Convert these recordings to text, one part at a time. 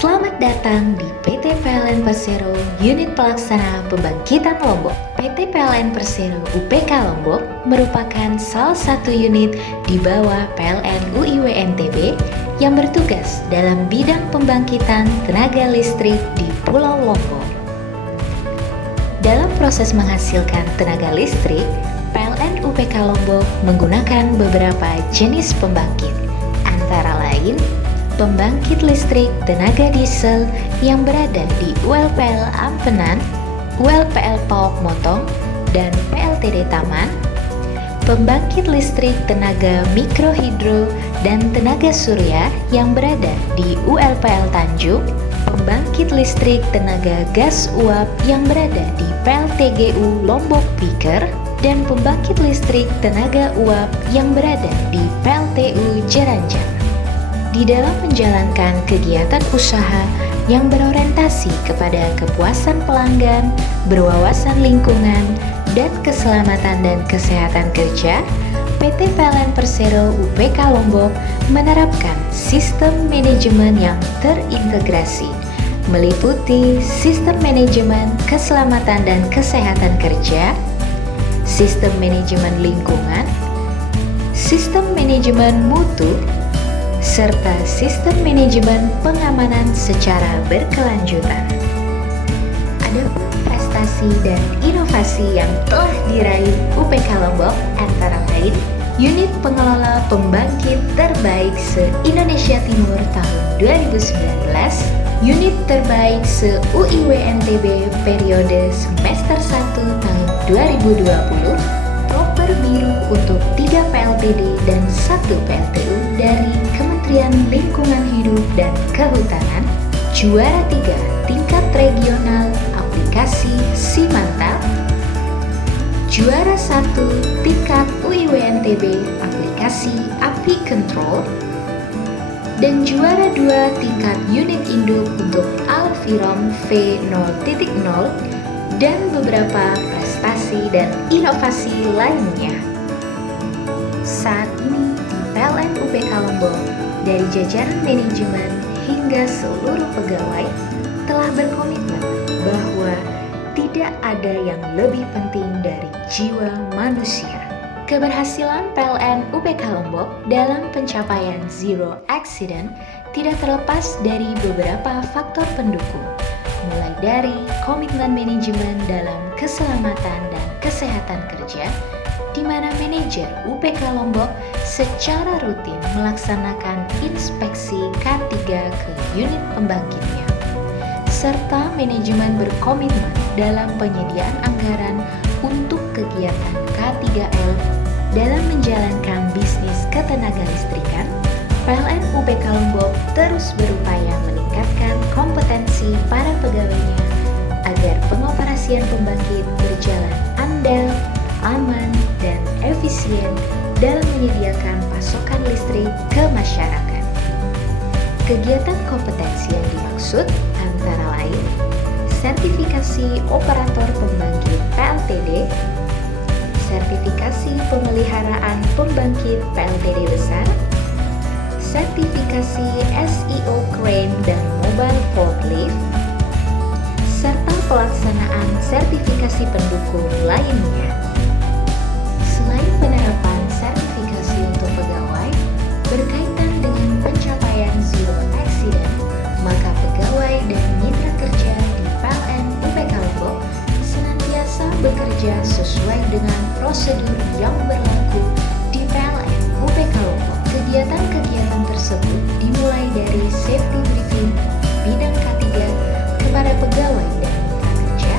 Selamat datang di PT PLN Persero Unit Pelaksana Pembangkitan Lombok. PT PLN Persero UPK Lombok merupakan salah satu unit di bawah PLN UIW NTB yang bertugas dalam bidang pembangkitan tenaga listrik di Pulau Lombok. Dalam proses menghasilkan tenaga listrik, PLN UPK Lombok menggunakan beberapa jenis pembangkit, antara lain pembangkit listrik tenaga diesel yang berada di ULPL Ampenan, ULPL Paok Motong, dan PLTD Taman, pembangkit listrik tenaga mikrohidro dan tenaga surya yang berada di ULPL Tanjung, pembangkit listrik tenaga gas uap yang berada di PLTGU Lombok Piker, dan pembangkit listrik tenaga uap yang berada di PLTU Jeranjang. Di dalam menjalankan kegiatan usaha yang berorientasi kepada kepuasan pelanggan, berwawasan lingkungan, dan keselamatan dan kesehatan kerja, PT PLN Persero UPK Lombok menerapkan sistem manajemen yang terintegrasi, meliputi sistem manajemen keselamatan dan kesehatan kerja, sistem manajemen lingkungan, sistem manajemen mutu, serta sistem manajemen pengamanan secara berkelanjutan. Adapun prestasi dan inovasi yang telah diraih UPK Lombok antara lain unit pengelola pembangkit terbaik se-Indonesia Timur tahun 2019, unit terbaik se-UIW NTB periode semester 1 tahun 2020, proper biru untuk 3 PLTD dan 1 PLTU dari Kementerian Lingkungan Hidup dan Kehutanan, juara 3 tingkat regional aplikasi Simantal, juara 1 tingkat UIW NTB aplikasi API Control, dan juara 2 tingkat unit induk untuk Alfirom V0.0 dan beberapa prestasi dan inovasi lainnya. Saat ini PLN UPK Lombok dari jajaran manajemen hingga seluruh pegawai telah berkomitmen bahwa tidak ada yang lebih penting dari jiwa manusia. Keberhasilan PLN UPK Lombok dalam pencapaian zero accident tidak terlepas dari beberapa faktor pendukung, mulai dari komitmen manajemen dalam keselamatan dan kesehatan kerja, di mana manajer UPK Lombok secara rutin melaksanakan inspeksi K3 ke unit pembangkitnya, serta manajemen berkomitmen dalam penyediaan anggaran untuk kegiatan K3L dalam menjalankan bisnis ketenaga listrikan. PLN UPK Lombok terus berupaya meningkatkan kompetensi para pegawainya agar pengoperasian pembangkit berjalan andal, aman, dan efisien dalam menyediakan pasokan listrik ke masyarakat. Kegiatan kompetensi yang dimaksud antara lain sertifikasi operator pembangkit PLTD, sertifikasi pemeliharaan pembangkit PLTD besar, sertifikasi SEO crane dan mobile forklift, serta pelaksanaan sertifikasi pendukung lainnya. Selain penerapan sertifikasi untuk pegawai berkaitan dengan pencapaian zero accident, maka pegawai dan mitra kerja di PLN UPK Lombok senantiasa bekerja sesuai dengan prosedur yang berlaku di PLN UPK Lombok. Kegiatan-kegiatan tersebut dimulai dari safety briefing bidang K3 kepada pegawai dan mitra kerja,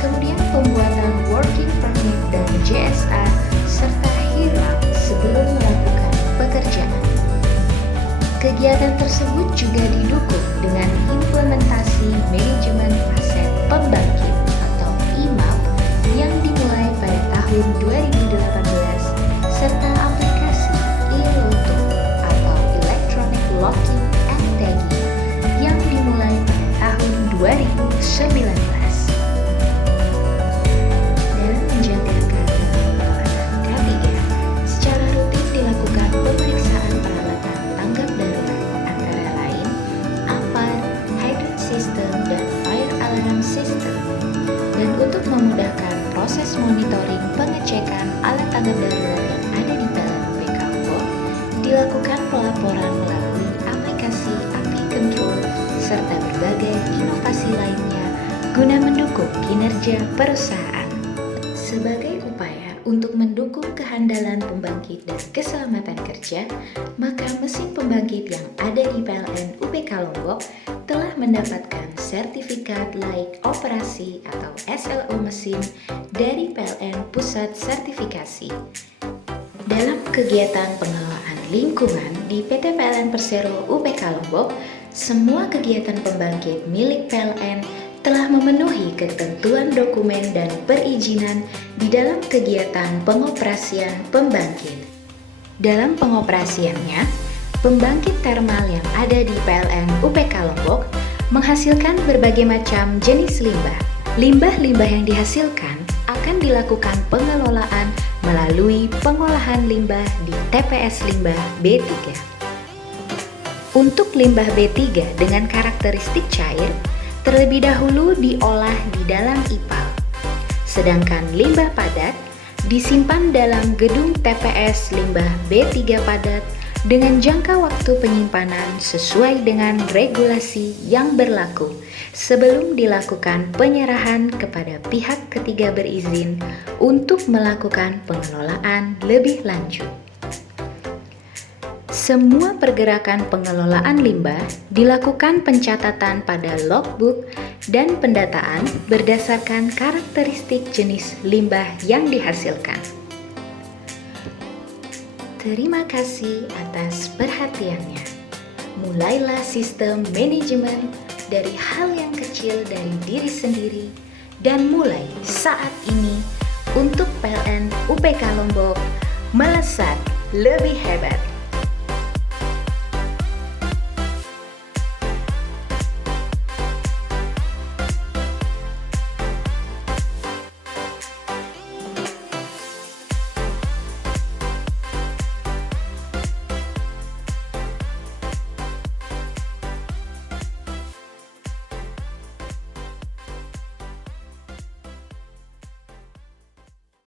kemudian pembuatan working permit dan JSA, serta hearing sebelum melakukan pekerjaan. Kegiatan tersebut juga didukung dengan implementasi manajemen aset pembangkit atau IMAP yang dimulai pada tahun 2018 serta aplikasi e-Lotto atau Electronic Locking and Tagging yang dimulai pada tahun 2019. Dalam menjaga keamanan K3, secara rutin dilakukan pemeriksaan peralatan tanggap darurat antara lain APAR, melakukan pelaporan melalui aplikasi API Control serta berbagai inovasi lainnya guna mendukung kinerja perusahaan. Sebagai upaya untuk mendukung kehandalan pembangkit dan keselamatan kerja, maka mesin pembangkit yang ada di PLN UPK Lombok telah mendapatkan sertifikat layak operasi atau SLO mesin dari PLN Pusat Sertifikasi. Dalam kegiatan pengelolaan lingkungan di PT PLN Persero UPK Lombok, semua kegiatan pembangkit milik PLN telah memenuhi ketentuan dokumen dan perizinan di dalam kegiatan pengoperasian pembangkit. Dalam pengoperasiannya, pembangkit termal yang ada di PLN UPK Lombok menghasilkan berbagai macam jenis limbah. Limbah-limbah yang dihasilkan akan dilakukan pengelolaan melalui pengolahan limbah di TPS Limbah B3. Untuk limbah B3 dengan karakteristik cair, terlebih dahulu diolah di dalam IPAL. Sedangkan limbah padat disimpan dalam gedung TPS Limbah B3 padat dengan jangka waktu penyimpanan sesuai dengan regulasi yang berlaku sebelum dilakukan penyerahan kepada pihak ketiga berizin untuk melakukan pengelolaan lebih lanjut. Semua pergerakan pengelolaan limbah dilakukan pencatatan pada logbook dan pendataan berdasarkan karakteristik jenis limbah yang dihasilkan. Terima kasih atas perhatiannya. Mulailah sistem manajemen dari hal yang kecil dari diri sendiri dan mulai saat ini untuk PLN UPK Lombok melesat lebih hebat.